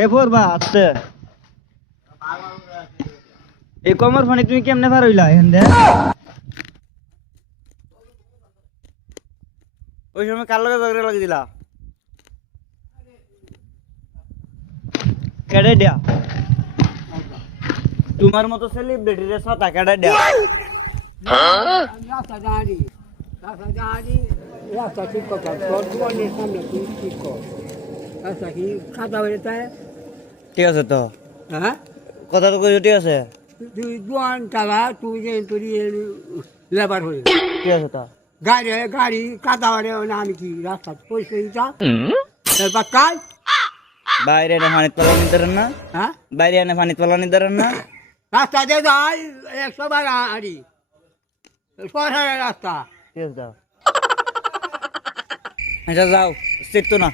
এ পড়বা আস্তে এই কমর ফোনে তুমি কেমনে পার হইলা এখান দে ওই সময় কার লগে ঝগড়া লাগি দিলা কেডে দিয়া তোমার মতো সেলিব্রিটি রে সাথে কেডে দিয়া রাস্তা ঠিক কথা তোর দোকানের সামনে তুই ঠিক কর রাস্তা কি খাতা হয়ে যায় ঠিক আছে তো হ্যাঁ কথা তো কই ঠিক আছে তুই দোকান চালা তুই যে তুই লেবার হয়ে ঠিক আছে তো গাড়ি কাদা হয়ে আমি কি রাস্তা পয়সা দিতা এবার কাজ বাইরে এনে পানি তোলানি ধরেন না হ্যাঁ বাইরে এনে পানি তোলানি ধরেন না রাস্তা দিয়ে যাই 100 বার আড়ি সরকারের রাস্তা ঠিক আছে যাও আচ্ছা যাও সিট তো না